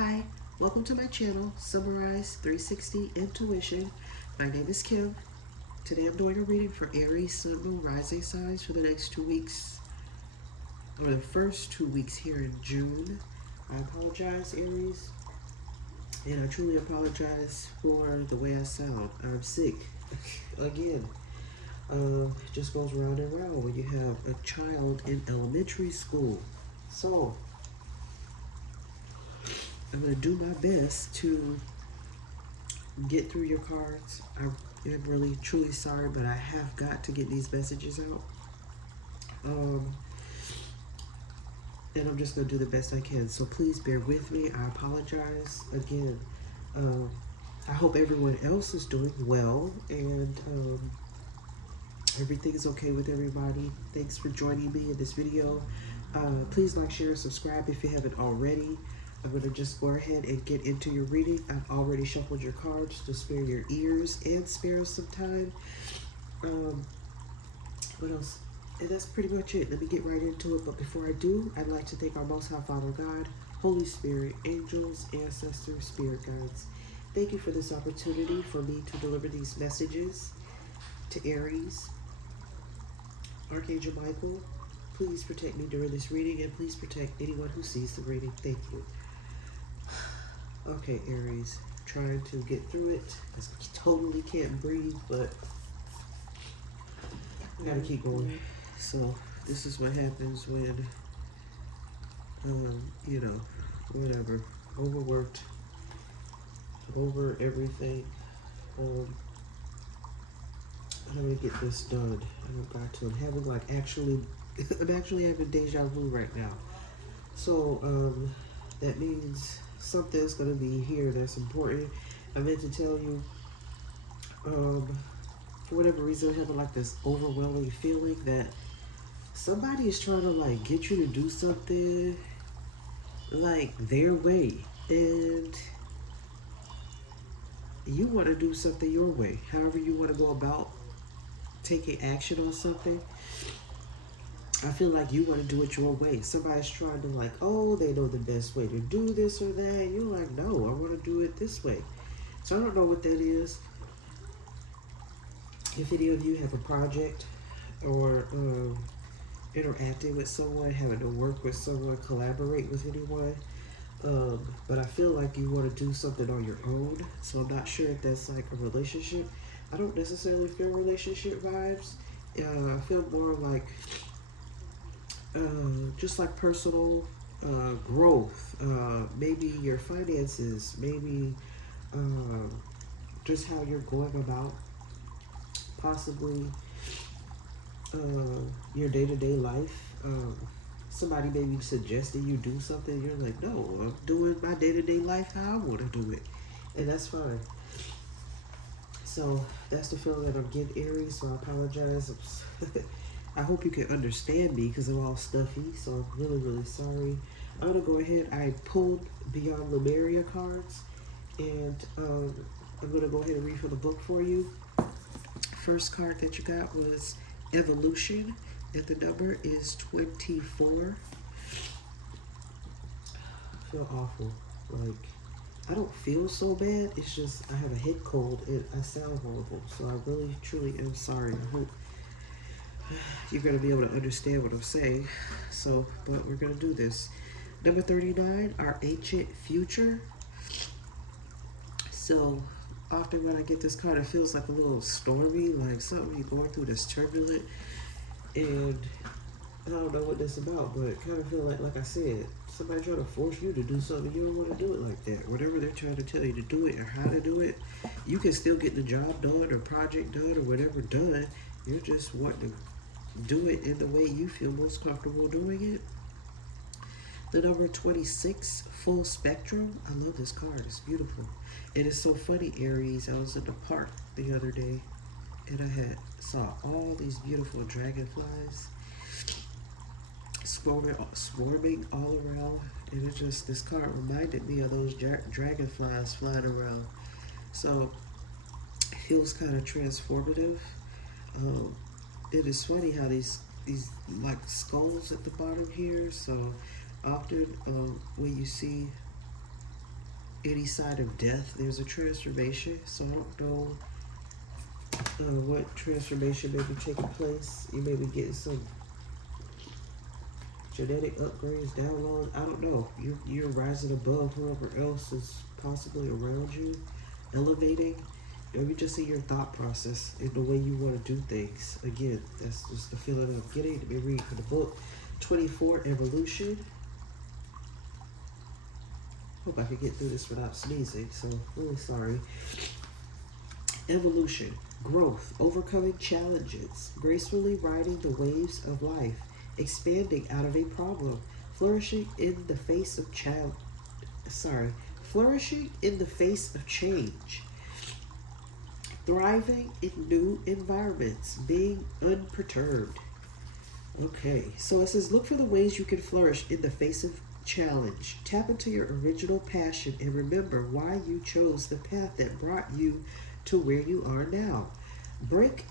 Hi, welcome to my channel, Summarize 360 Intuition. My name is Kim. Today I'm doing a reading for Aries, Sun, Moon, Rising signs for the next 2 weeks, or the first 2 weeks here in June. I apologize, Aries, and I truly apologize for the way I sound. I'm sick. Again, just goes round and round when you have a child in elementary school. So, I'm going to do my best to get through your cards. I am really truly sorry, but I have got to get these messages out. And I'm just going to do the best I can. So please bear with me. I apologize again. I hope everyone else is doing well and everything is okay with everybody. Thanks for joining me in this video. Please like, share, and subscribe if you haven't already. I'm going to just go ahead and get into your reading. I've already shuffled your cards to spare your ears and spare some time. What else? And that's pretty much it. Let me get right into it. But before I do, I'd like to thank our Most High Father God, Holy Spirit, angels, ancestors, spirit guides. Thank you for this opportunity for me to deliver these messages to Aries. Archangel Michael, please protect me during this reading, and please protect anyone who sees the reading. Thank you. Okay, Aries, trying to get through it because I totally can't breathe, but I gotta keep going. So this is what happens when, you know, whatever, overworked, over everything. I'm gonna get this done. I've got to. I'm having like I'm actually having deja vu right now. So that means something's gonna be here that's important. I meant to tell you, for whatever reason, I'm having like this overwhelming feeling that somebody is trying to like get you to do something like their way, and you want to do something your way. However you want to go about taking action on something, I feel like you want to do it your way. Somebody's trying to like, oh, they know the best way to do this or that. And you're like, no, I want to do it this way. So I don't know what that is. If any of you have a project or interacting with someone, having to work with someone, collaborate with anyone, but I feel like you want to do something on your own. So I'm not sure if that's like a relationship. I don't necessarily feel relationship vibes. I feel more like just like personal growth, maybe your finances, maybe just how you're going about possibly your day-to-day life. Somebody maybe suggesting you do something, you're like, no, I'm doing my day-to-day life how I want to do it, and that's fine. So that's the feeling that I'm getting, Aries, so I apologize. I hope you can understand me because I'm all stuffy, so I'm really, really sorry. I'm going to go ahead. I pulled Beyond Lemuria cards, and I'm going to go ahead and read from the book for you. First card that you got was Evolution, and the number is 24. I feel awful. Like, I don't feel so bad. It's just I have a head cold and I sound horrible. So I really, truly am sorry. I hope you're going to be able to understand what I'm saying. So, but we're going to do this. Number 39, Our Ancient Future. So, often when I get this card, it feels like a little stormy, like something you're going through that's turbulent. And I don't know what that's about, but it kind of feel like I said, somebody trying to force you to do something, you don't want to do it like that. Whatever they're trying to tell you to do it or how to do it, you can still get the job done or project done or whatever done. You just want to do it in the way you feel most comfortable doing it. The number 26, Full Spectrum. I love this card. It's beautiful. And it's so funny, Aries. I was in the park the other day and I saw all these beautiful dragonflies swarming all around, and it just, this card reminded me of those dragonflies flying around. So it feels kind of transformative. It is funny how these like skulls at the bottom here. So often when you see any sign of death, there's a transformation. So I don't know what transformation may be taking place. You may be getting some genetic upgrades, downloads. I don't know. You're rising above whoever else is possibly around you, elevating. Maybe just in your thought process, in the way you want to do things. Again, that's just the feeling I'm getting. Let me read from the book 24 Evolution. Hope I can get through this without sneezing, so really sorry. Evolution, growth, overcoming challenges, gracefully riding the waves of life, expanding out of a problem, flourishing in the face of flourishing in the face of change, thriving in new environments, being unperturbed. Okay, so it says look for the ways you can flourish in the face of challenge. Tap into your original passion and remember why you chose the path that brought you to where you are now. Break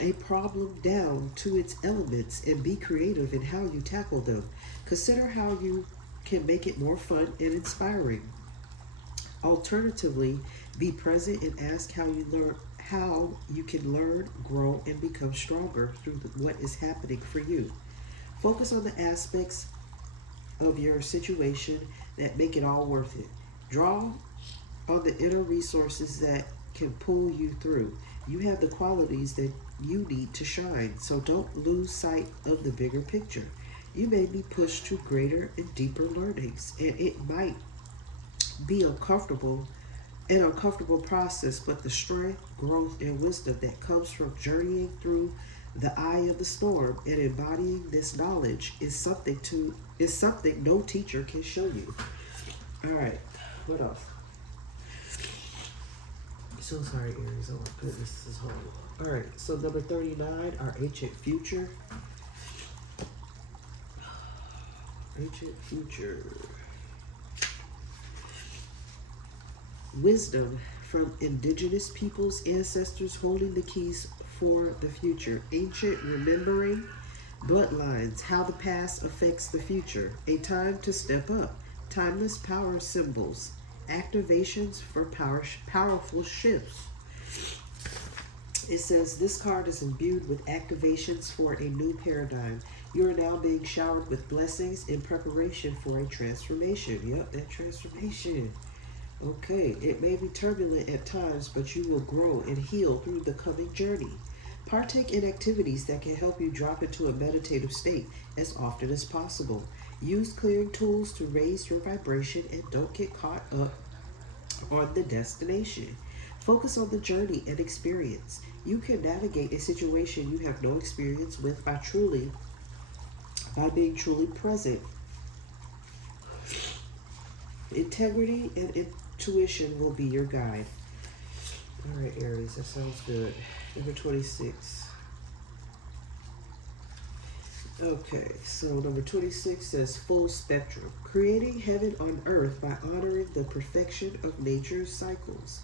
a problem down to its elements and be creative in how you tackle them. Consider how you can make it more fun and inspiring. Alternatively, be present and ask how you can learn, grow, and become stronger through what is happening for you. Focus on the aspects of your situation that make it all worth it. Draw on the inner resources that can pull you through. You have the qualities that you need to shine, so don't lose sight of the bigger picture. You may be pushed to greater and deeper learnings, and it might be an uncomfortable process, but the strength, growth, and wisdom that comes from journeying through the eye of the storm and embodying this knowledge is something no teacher can show you. All right, what else? So sorry, Aries. Oh my goodness, this is horrible. All right, so number 39, our ancient future. Ancient future. Wisdom from indigenous peoples, ancestors holding the keys for the future. Ancient remembering bloodlines, how the past affects the future. A time to step up. Timeless power symbols. Activations for powerful shifts. It says this card is imbued with activations for a new paradigm. You are now being showered with blessings in preparation for a transformation. Yep, that transformation. Okay, it may be turbulent at times, but you will grow and heal through the coming journey. Partake in activities that can help you drop into a meditative state as often as possible. Use clearing tools to raise your vibration and don't get caught up on the destination. Focus on the journey and experience. You can navigate a situation you have no experience with by being truly present. Integrity and intuition will be your guide. All right, Aries, that sounds good. Number 26. Okay, so number 26 says full spectrum. Creating heaven on earth by honoring the perfection of nature's cycles.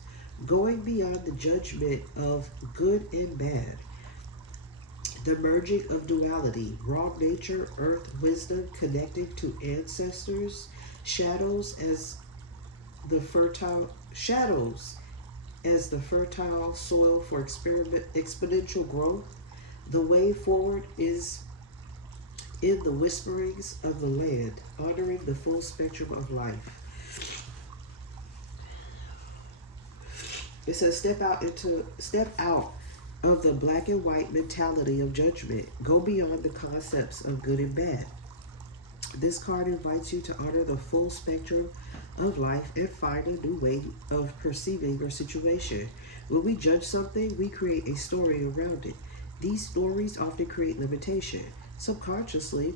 Going beyond the judgment of good and bad. The merging of duality, raw nature, earth wisdom, connecting to ancestors, shadows as the fertile soil for exponential growth. The way forward is in the whisperings of the land, honoring the full spectrum of life. It says step out of the black and white mentality of judgment. Go beyond the concepts of good and bad. This card invites you to honor the full spectrum of life and find a new way of perceiving your situation. When we judge something, we create a story around it. These stories often create limitation. Subconsciously,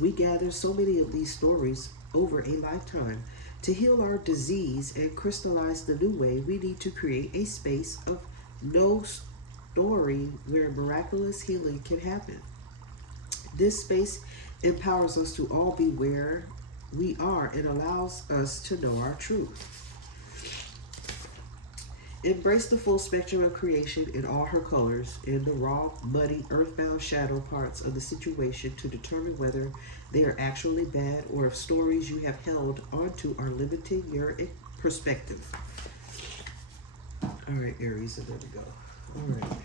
we gather so many of these stories over a lifetime. To heal our disease and crystallize the new way, we need to create a space of no story where miraculous healing can happen. This space empowers us to all be where we are and allows us to know our truth. Embrace the full spectrum of creation in all her colors, in the raw, muddy, earthbound shadow parts of the situation to determine whether they are actually bad, or if stories you have held onto are limiting your perspective. All right, Aries, so there we go. All right.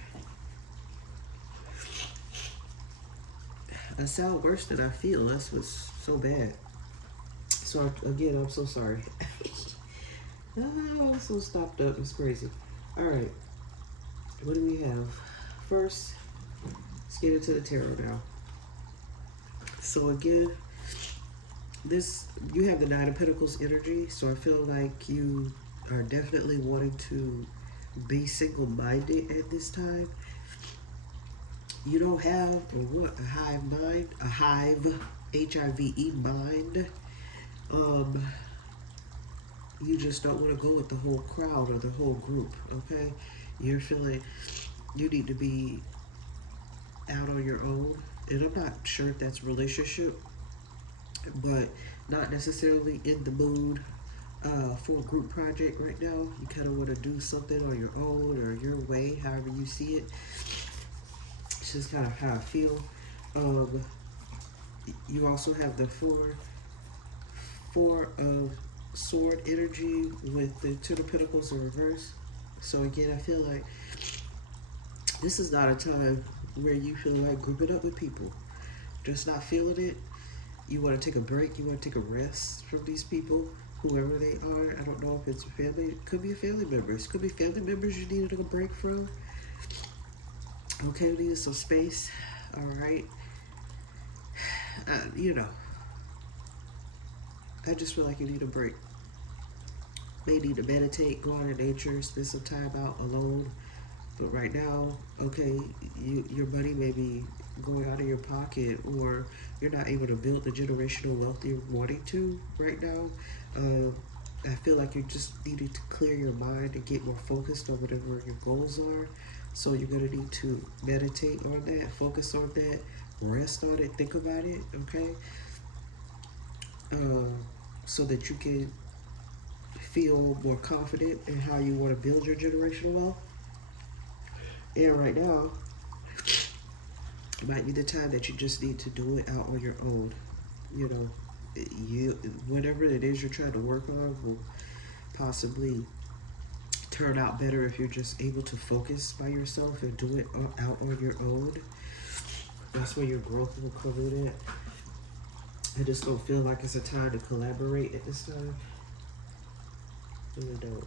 I sound worse than I feel. That's what's so bad. So again, I'm so sorry. I'm so stopped up. It's crazy. All right. What do we have? First, let's get into the tarot now. So again, this, you have the Nine of Pentacles energy. So I feel like you are definitely wanting to be single-minded at this time. You don't have a hive mind, a hive, H-I-V-E mind. You just don't want to go with the whole crowd or the whole group, okay? You're feeling you need to be out on your own. And I'm not sure if that's a relationship, but not necessarily in the mood for a group project right now. You kind of want to do something on your own or your way, however you see it. It's just kind of how I feel. You also have the four of sword energy with the Two of Pentacles in reverse. So again, I feel like this is not a time where you feel like grouping up with people. Just not feeling it. You want to take a break. You want to take a rest from these people, whoever they are. I don't know if it's a family. It could be a family members. It could be family members you needed a break from. Okay, we needed some space. All right. You know, I just feel like you need a break. May need to meditate, go out in nature, spend some time out alone. But right now, okay, your money may be going out of your pocket, or you're not able to build the generational wealth you're wanting to right now. I feel like you just needed to clear your mind and get more focused on whatever your goals are. So you're going to need to meditate on that, focus on that, rest on it, think about it, okay? So that you can feel more confident in how you want to build your generational wealth. And right now, it might be the time that you just need to do it out on your own. You know, whatever it is you're trying to work on will possibly turn out better if you're just able to focus by yourself and do it out on your own. That's where your growth will come in at. I just don't feel like it's a time to collaborate at this time. I don't.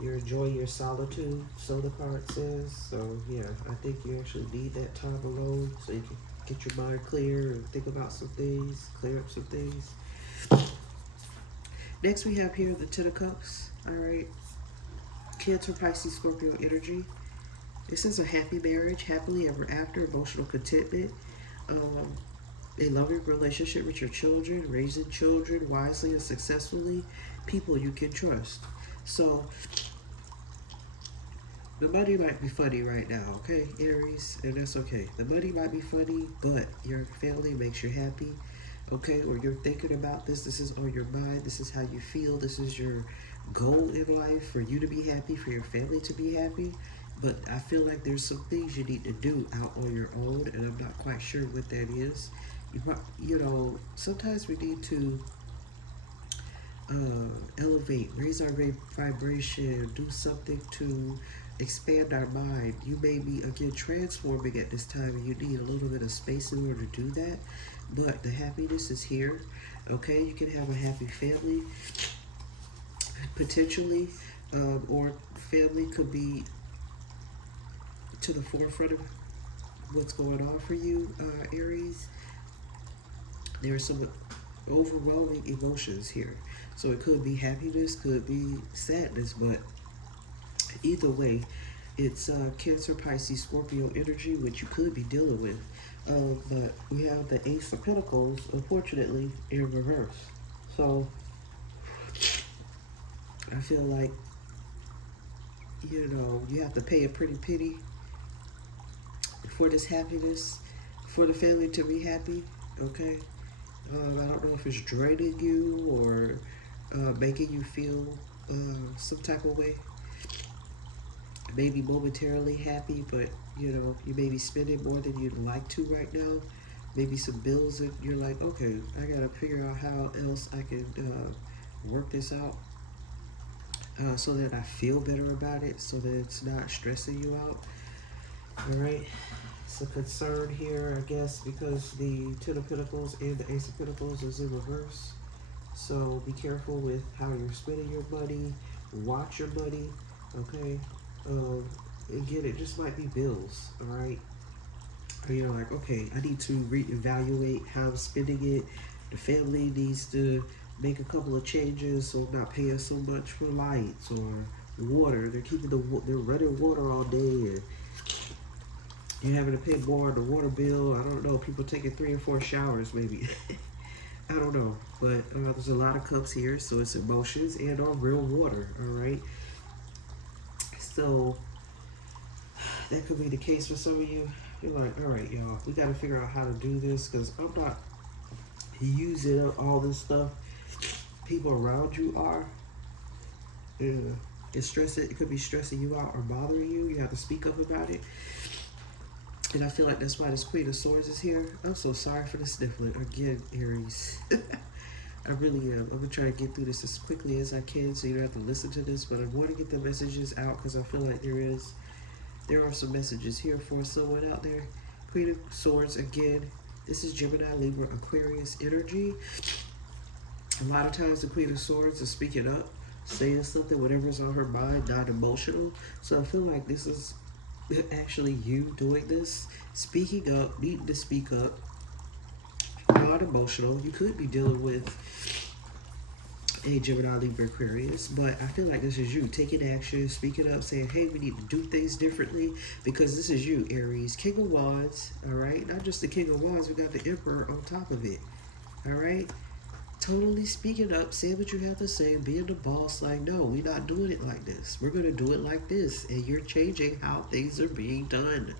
You're enjoying your solitude, so the card says. So yeah, I think you actually need that time alone so you can get your mind clear and think about some things, clear up some things. Next we have here the Ten of Cups. All right. Cancer, Pisces, Scorpio energy. It says a happy marriage, happily ever after, emotional contentment, a loving relationship with your children, raising children wisely and successfully, people you can trust. So the money might be funny right now, okay, Aries, and that's okay. The money might be funny, but your family makes you happy, okay, or you're thinking about this. This is on your mind. This is how you feel. This is your goal in life, for you to be happy, for your family to be happy. But I feel like there's some things you need to do out on your own, and I'm not quite sure what that is. You know, sometimes we need to elevate, raise our vibration, do something to expand our mind. You may be, again, transforming at this time, and you need a little bit of space in order to do that. But the happiness is here, okay? You can have a happy family, potentially, or family could be to the forefront of what's going on for you, Aries. There are some overwhelming emotions here. So it could be happiness, could be sadness, but either way, it's Cancer, Pisces, Scorpio energy, which you could be dealing with. But we have the Ace of Pentacles, unfortunately, in reverse. So I feel like, you know, you have to pay a pretty penny for this happiness, for the family to be happy, okay? I don't know if it's draining you or making you feel some type of way. Maybe momentarily happy, but you know, you may be spending more than you'd like to right now. maybe some bills that you're like, okay, I gotta figure out how else I can work this out so that I feel better about it, so that it's not stressing you out. All right. It's a concern here, I guess, because the Ten of Pentacles and the Ace of Pentacles is in reverse. So be careful with how you're spending your money. Watch your money, okay? Again, it just might be bills, all right? Or you're like, okay, I need to reevaluate how I'm spending it. The family needs to make a couple of changes so I'm not paying so much for lights or water. They're running water all day, and you're having to pay more on the water bill. I don't know. People taking 3 or 4 showers, maybe. I don't know, but there's a lot of cups here, so it's emotions and or real water. All right. So that could be the case for some of you. You're like, all right, y'all, we got to figure out how to do this because I'm not using up all this stuff. People around you are. Yeah. It could be stressing you out or bothering you. You have to speak up about it. And I feel like that's why this Queen of Swords is here. I'm so sorry for the sniffling. Again, Aries. I really am. I'm going to try to get through this as quickly as I can so you don't have to listen to this. But I want to get the messages out because I feel like there are some messages here for someone out there. Queen of Swords, again. This is Gemini, Libra, Aquarius energy. A lot of times the Queen of Swords is speaking up, saying something, whatever's on her mind, not emotional. So I feel like this is actually you doing this, speaking up, needing to speak up, not emotional. You could be dealing with a Gemini, Libra, Aquarius, but I feel like this is you taking action, speaking up, saying, hey, we need to do things differently, because this is you, Aries. King of Wands, all right? Not just the King of Wands, we got the Emperor on top of it, all right? Totally speaking up, saying what you have to say, being the boss, like, no, we're not doing it like this. We're going to do it like this, and you're changing how things are being done.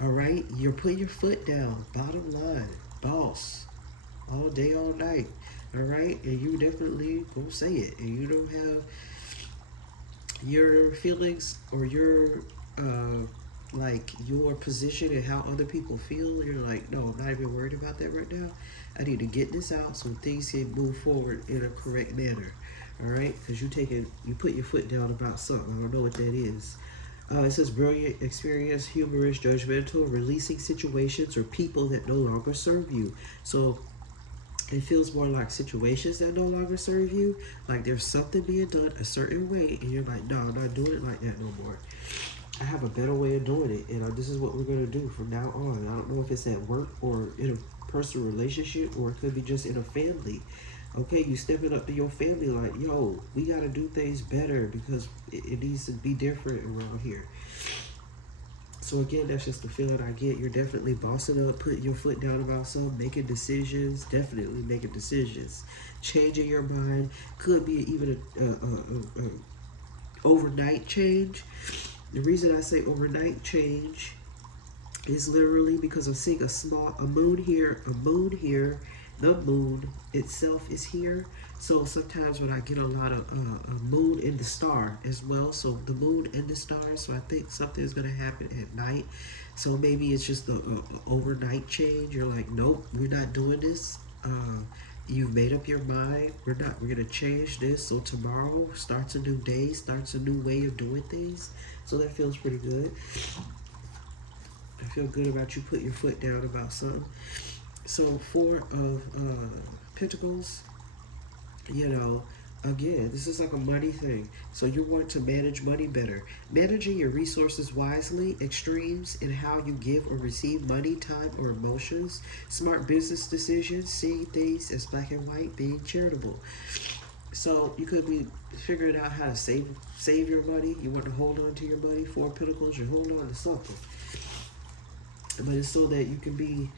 All right? You're putting your foot down, bottom line, boss, all day, all night. All right? And you definitely go say it, and you don't have your feelings or your like your position and how other people feel. You're like, no, I'm not even worried about that right now. I need to get this out so things can move forward in a correct manner. All right, because you put your foot down about something. I don't know what that is. It says brilliant, experienced, humorous, judgmental, releasing situations or people that no longer serve you. So it feels more like situations that no longer serve you. Like there's something being done a certain way, and you're like, no, I'm not doing it like that no more. I have a better way of doing it, and this is what we're going to do from now on. I don't know if it's at work or in a personal relationship, or it could be just in a family. Okay, you stepping up to your family like, yo, we got to do things better because it needs to be different around here. So again, that's just the feeling I get. You're definitely bossing up, putting your foot down about something, making decisions, definitely making decisions. Changing your mind. Could be even a overnight change. The reason I say overnight change is literally because I'm seeing a moon here, the moon itself is here. So sometimes when I get a lot of a moon in the star as well, so the moon and the stars, so I think something is going to happen at night. So maybe it's just the overnight change. You're like, nope, we're not doing this. You've made up your mind. We're going to change this. So tomorrow starts a new day, starts a new way of doing things. So that feels pretty good. I feel good about you putting your foot down about something. So 4 of Pentacles, you know, again, this is like a money thing. So you want to manage money better. Managing your resources wisely, extremes in how you give or receive money, time, or emotions. Smart business decisions, seeing things as black and white, being charitable. So you could be figuring out how to save your money. You want to hold on to your money. 4 Pentacles, you hold on to something. But it's so that you can be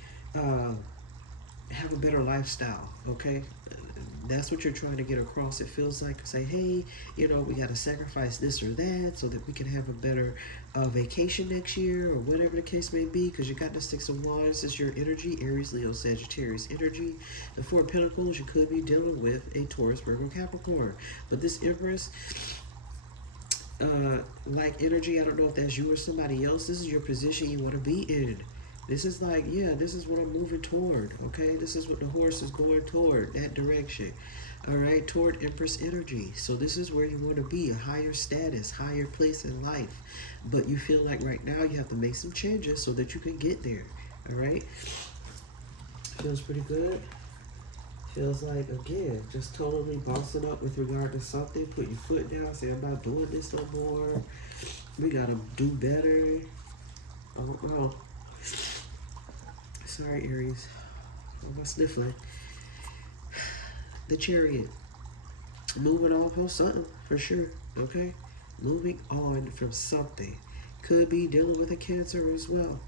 have a better lifestyle, okay? That's what you're trying to get across. It feels like, say, hey, you know, we got to sacrifice this or that so that we can have a better vacation next year or whatever the case may be, because you got the 6 of Wands as your energy, Aries, Leo, Sagittarius energy. The 4 Pentacles, you could be dealing with a Taurus, Virgo, Capricorn. But this Empress, like energy, I don't know if that's you or somebody else. This is your position you want to be in. This is like, yeah, this is what I'm moving toward, okay? This is what the horse is going toward, that direction, all right? Toward Empress energy. So this is where you want to be, a higher status, higher place in life. But you feel like right now you have to make some changes so that you can get there, all right? Feels pretty good. Feels like, again, just totally bossing up with regard to something, put your foot down, say, I'm not doing this no more. We got to do better. Oh, no. Sorry, Aries. I'm sniffling. The Chariot. Moving on from something, for sure. Okay? Moving on from something. Could be dealing with a Cancer as well.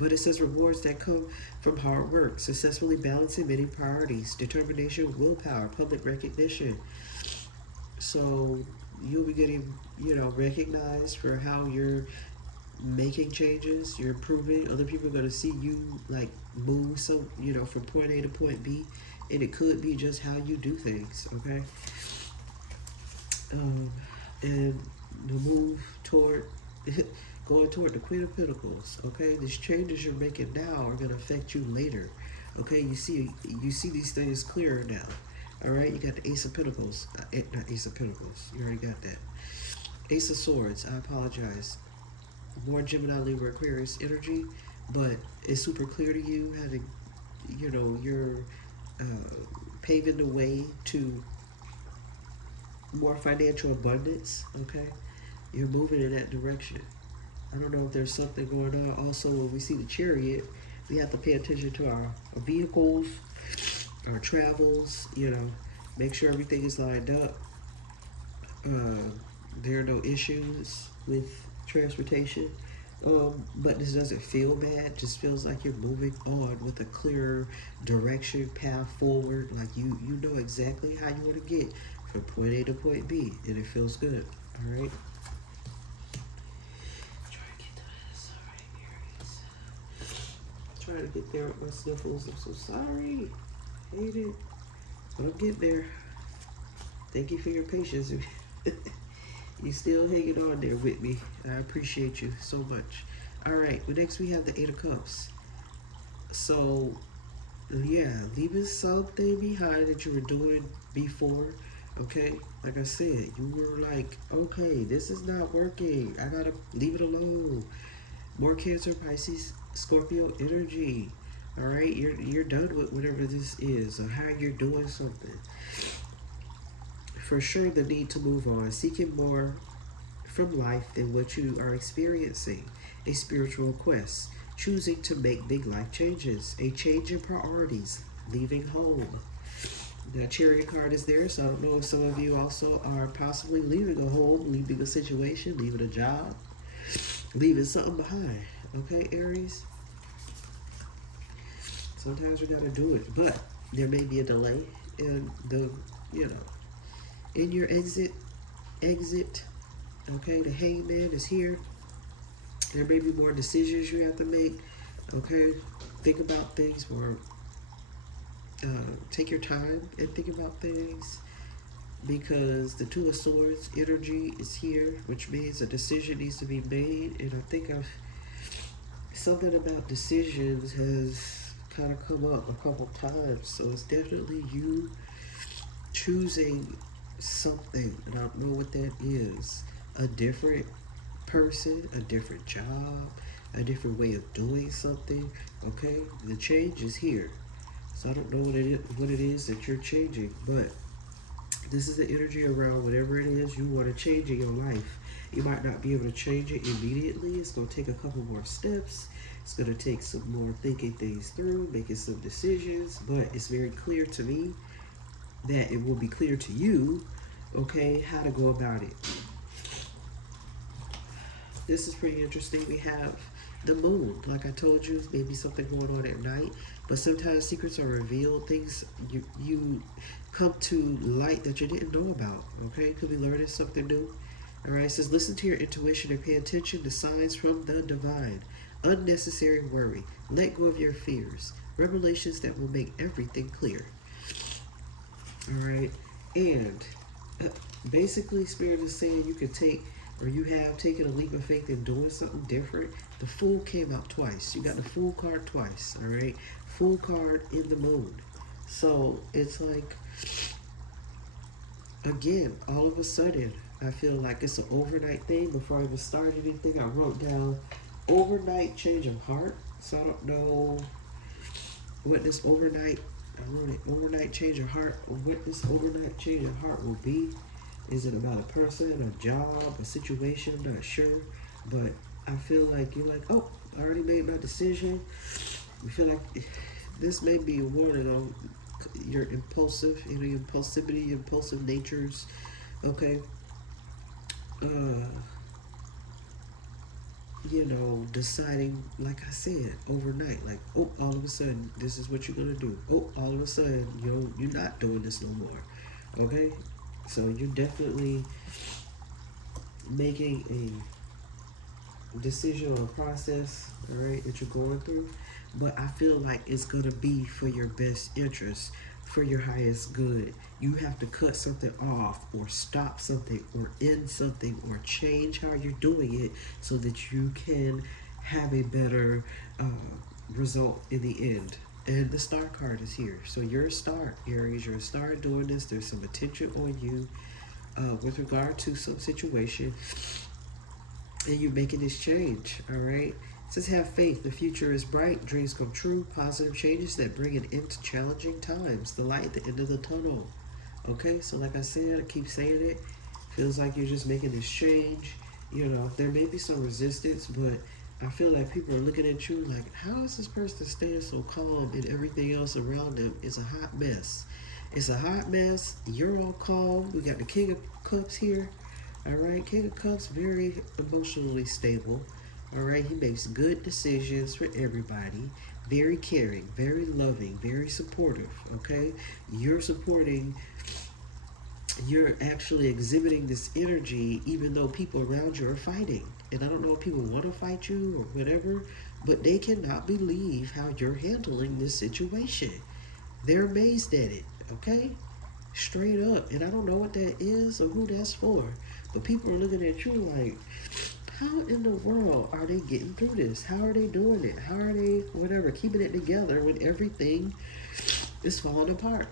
But it says rewards that come from hard work, successfully balancing many priorities, determination, willpower, public recognition. So you'll be getting, recognized for how you're making changes, you're improving. Other people are going to see you like move some, from point A to point B, and it could be just how you do things, okay? And the move toward going toward the Queen of Pentacles, okay? These changes you're making now are going to affect you later, okay? You see these things clearer now, all right? You got the Ace of Pentacles, not Ace of Pentacles. You already got that. Ace of Swords. I apologize. More Gemini, Libra, Aquarius energy, but it's super clear to you how to, you're paving the way to more financial abundance, okay? You're moving in that direction. I don't know if there's something going on. Also, when we see the Chariot, we have to pay attention to our vehicles, our travels, make sure everything is lined up. There are no issues with transportation. But this doesn't feel bad. Just feels like you're moving on with a clearer direction, path forward. Like you know exactly how you want to get from point A to point B, and it feels good. All right. Trying to get there with my sniffles. I'm so sorry. Hate it. But I'm getting there. Thank you for your patience. You still hanging on there with me. I appreciate you so much. All right. Well, next we have the Eight of Cups. So, yeah, leaving something behind that you were doing before. Okay. Like I said, you were like, okay, this is not working. I gotta leave it alone. More Cancer, Pisces, Scorpio energy. All right. You're done with whatever this is or how you're doing something. For sure, the need to move on, seeking more from life than what you are experiencing, a spiritual quest, choosing to make big life changes, a change in priorities, leaving home. The Chariot card is there, so I don't know if some of you also are possibly leaving a home, leaving a situation, leaving a job, leaving something behind. Okay, Aries? Sometimes we gotta do it, but there may be a delay in the, in your exit, okay? The Hangman is here. There may be more decisions you have to make, okay? Think about things more. Take your time and think about things because the Two of Swords energy is here, which means a decision needs to be made. And I think something about decisions has kind of come up a couple times. So it's definitely you choosing something, and I don't know what that is. A different person, a different job, a different way of doing something. Okay, the change is here, so I don't know what it is that you're changing, but this is the energy around whatever it is you want to change in your life. You might not be able to change it immediately. It's going to take a couple more steps. It's going to take some more thinking things through, making some decisions, but it's very clear to me that it will be clear to you, okay, how to go about it. This is pretty interesting. We have the moon. Like I told you, maybe something going on at night, but sometimes secrets are revealed. Things you come to light that you didn't know about, okay? Could be learning something new. All right, it says listen to your intuition and pay attention to signs from the divine. Unnecessary worry. Let go of your fears. Revelations that will make everything clear. All right, and basically Spirit is saying you can take or you have taken a leap of faith in doing something different. The Fool came out twice. You got the Fool card twice, all right? Fool card in the moon. So it's like, again, all of a sudden, I feel like it's an overnight thing. Before I even started anything, I wrote down overnight change of heart. So I don't know what this overnight, I wrote it, overnight change of heart, what this overnight change of heart will be. Is it about a person, a job, a situation? I'm not sure. But I feel like you're like, oh, I already made my decision. You feel like this may be a warning on your impulsive, your impulsivity, your impulsive natures. Okay. Uh, deciding, like I said, overnight, like, oh, all of a sudden, this is what you're gonna do. Oh, all of a sudden, you're not doing this no more. Okay, so you're definitely making a decision or a process, all right, that you're going through. But I feel like it's gonna be for your best interest, for your highest good. You have to cut something off or stop something or end something or change how you're doing it so that you can have a better uh, result in the end. And the star card is here. So you're a star, Aries. You're a star doing this. There's some attention on you with regard to some situation. And you're making this change, all right? It says have faith. The future is bright. Dreams come true. Positive changes that bring an end to challenging times. The light at the end of the tunnel. Okay, so like I said, I keep saying it. Feels like you're just making this change. There may be some resistance, but I feel like people are looking at you like, how is this person staying so calm and everything else around them is a hot mess? It's a hot mess. You're all calm. We got the King of Cups here. All right, King of Cups, very emotionally stable. All right, he makes good decisions for everybody. Very caring, very loving, very supportive. Okay, you're supporting, you're actually exhibiting this energy even though people around you are fighting. And I don't know if people want to fight you or whatever, but they cannot believe how you're handling this situation. They're amazed at it, okay? Straight up. And I don't know what that is or who that's for. But people are looking at you like, how in the world are they getting through this? How are they doing it? How are they, whatever, keeping it together when everything is falling apart?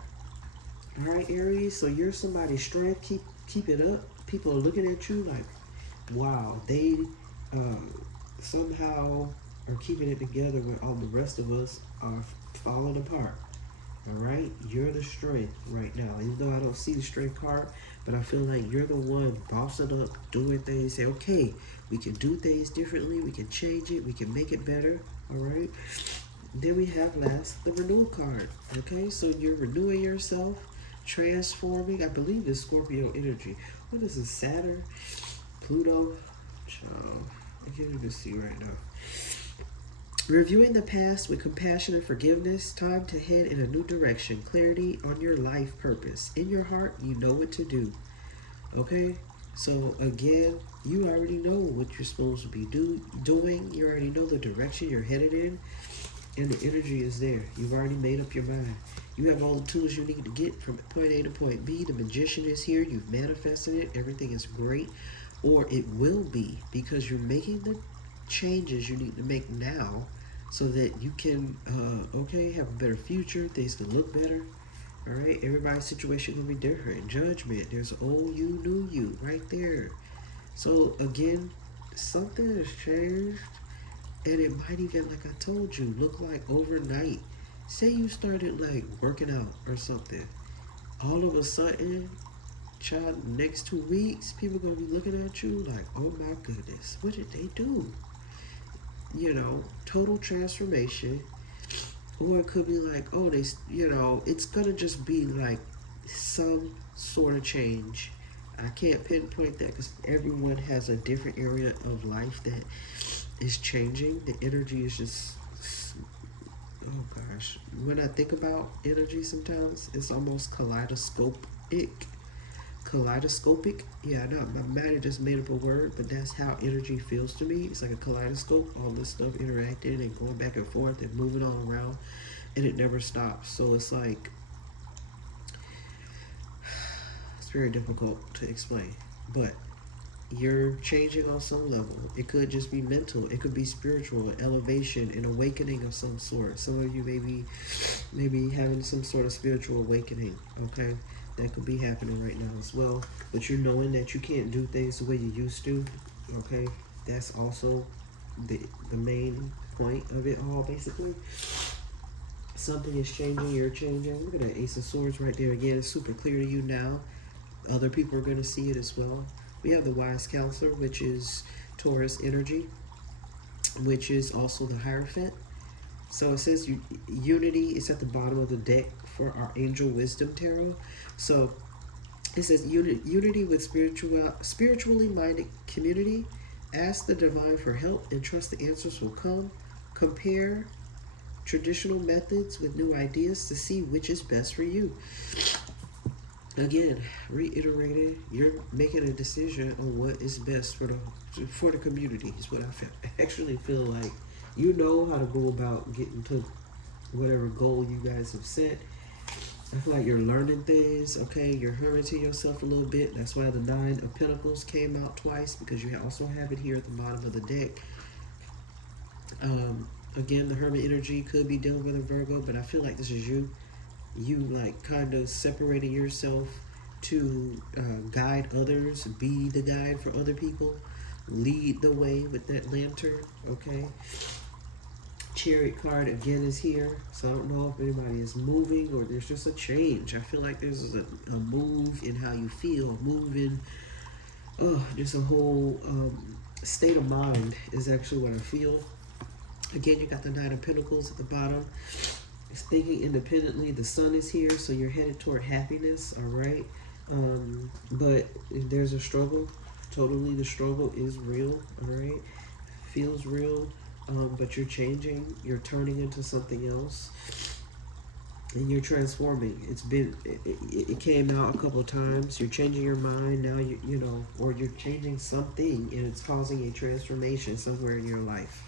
All right, Aries. So you're somebody's strength. Keep it up. People are looking at you like, wow, they somehow are keeping it together when all the rest of us are falling apart. All right, you're the strength right now. Even though I don't see the strength card, but I feel like you're the one bossing up, doing things. Say, okay, we can do things differently. We can change it. We can make it better. All right. Then we have last the renewal card. Okay, so you're renewing yourself, transforming. I believe it's Scorpio energy. What is it? Saturn, Pluto. Child, I can't even see right now. Reviewing the past with compassion and forgiveness, time to head in a new direction, clarity on your life purpose. In your heart, you know what to do. Okay? So, again, you already know what you're supposed to be doing. You already know the direction you're headed in, and the energy is there. You've already made up your mind. You have all the tools you need to get from point A to point B. The magician is here. You've manifested it. Everything is great, or it will be, because you're making the changes you need to make now so that you can have a better future. Things can look better. All right, everybody's situation will be different. Judgment, there's old you, new you right there. So again, something has changed, and it might even, like I told you, look like overnight. Say you started like working out or something, all of a sudden, child, next 2 weeks, people gonna be looking at you like, oh my goodness, what did they do? Total transformation. Or it could be like, oh, it's gonna just be like some sort of change. I can't pinpoint that because everyone has a different area of life that is changing. The energy is just, oh gosh. When I think about energy sometimes, it's almost kaleidoscopic. Kaleidoscopic. Yeah, I know. I might have just made up a word, but that's how energy feels to me. It's like a kaleidoscope, all this stuff interacting and going back and forth and moving all around, and it never stops. So it's like, it's very difficult to explain. But you're changing on some level. It could just be mental. It could be spiritual, elevation, an awakening of some sort. Some of you maybe having some sort of spiritual awakening. Okay, that could be happening right now as well. But you're knowing that you can't do things the way you used to. Okay, that's also the main point of it all, basically. Something is changing. You're changing. Look at that Ace of Swords right there. Again, it's super clear to you now. Other people are going to see it as well. We have the Wise Counselor, which is Taurus energy, which is also the Hierophant. So it says unity is at the bottom of the deck for our Angel Wisdom Tarot. So it says unity with spiritually minded community. Ask the divine for help and trust the answers will come. Compare traditional methods with new ideas to see which is best for you. Again, reiterated, you're making a decision on what is best for the community is what I actually feel like. You know how to go about getting to whatever goal you guys have set. I feel like you're learning things, okay? You're hermiting yourself a little bit. That's why the Nine of Pentacles came out twice, because you also have it here at the bottom of the deck. Again, the Hermit energy could be dealing with a Virgo, but I feel like this is you like kind of separating yourself to guide others, be the guide for other people, lead the way with that lantern. Okay, Chariot card again is here, so I don't know if anybody is moving or there's just a change. I feel like there's a move in how you feel, moving, just a whole state of mind is actually what I feel. Again, you got the Nine of Pentacles at the bottom. It's thinking independently. The Sun is here, so you're headed toward happiness, all right? But there's a struggle. Totally, the struggle is real, all right? Feels real, but you're changing. You're turning into something else, and you're transforming. It came out a couple of times. You're changing your mind now. You know, or you're changing something, and it's causing a transformation somewhere in your life.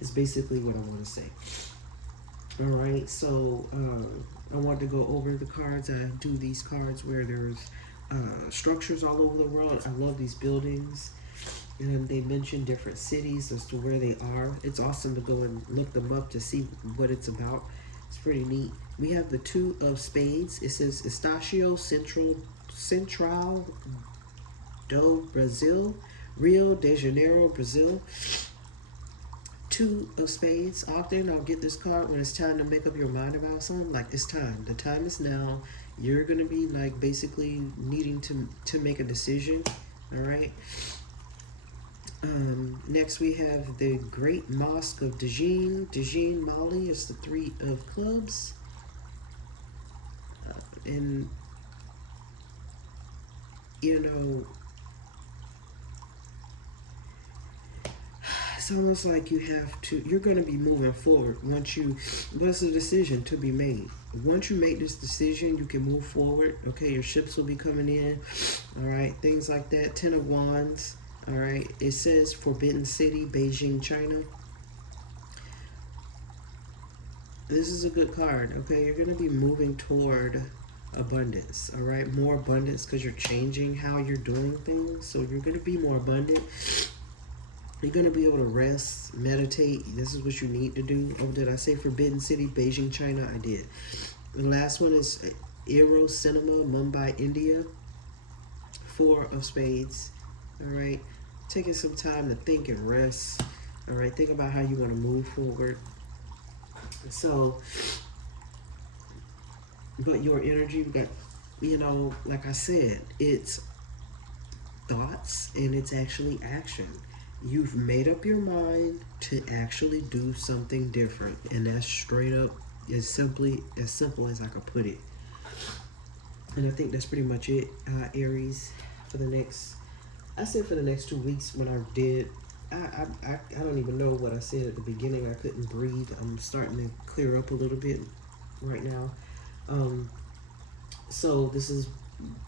Is basically what I want to say. All right, so I want to go over the cards. I do these cards where there's structures all over the world. I love these buildings, and they mention different cities as to where they are. It's awesome to go and look them up to see what it's about. It's pretty neat. We have the Two of Spades. It says Estacio Central do Brazil, Rio de Janeiro, Brazil. Two of Spades. Often I'll get this card when it's time to make up your mind about something. Like, it's time. The time is now. You're going to be like basically needing to make a decision. All right. Next we have the Great Mosque of Dajin, Mali is the Three of Clubs. And, you know, it's almost like you're going to be moving forward there's a decision to be made. Once you make this decision, you can move forward. Okay, your ships will be coming in. All right, things like that. 10 of Wands. All right, it says Forbidden City, Beijing, China. This is a good card. Okay, you're going to be moving toward abundance. All right, more abundance because you're changing how you're doing things. So you're going to be more abundant. You're going to be able to rest, meditate. This is what you need to do. Oh, did I say Forbidden City, Beijing, China? I did. The last one is Aero Cinema, Mumbai, India. Four of Spades. All right. Taking some time to think and rest. All right. Think about how you want to move forward. So, but your energy, you got, you know, like I said, it's thoughts and it's actually action. You've made up your mind to actually do something different, and that's straight up as simple as I could put it. And I think that's pretty much it, Aries, for the next 2 weeks. When I did, I don't even know what I said at the beginning. I couldn't breathe. I'm starting to clear up a little bit right now. So this is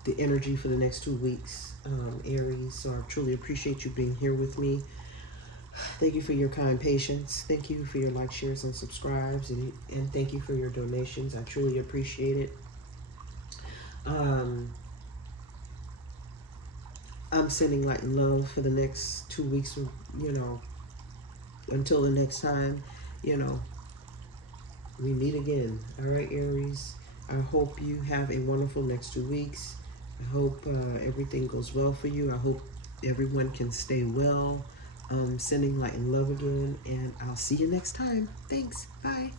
the energy for the next 2 weeks, Aries. So I truly appreciate you being here with me. Thank you for your kind patience. Thank you for your likes, shares, and subscribes, and thank you for your donations. I truly appreciate it. I'm I'm sending light and love for the next 2 weeks, you know, until the next time, you know, we meet again. All right, Aries. I hope you have a wonderful next 2 weeks. I hope everything goes well for you. I hope everyone can stay well. Sending light and love again, and I'll see you next time. Thanks. Bye.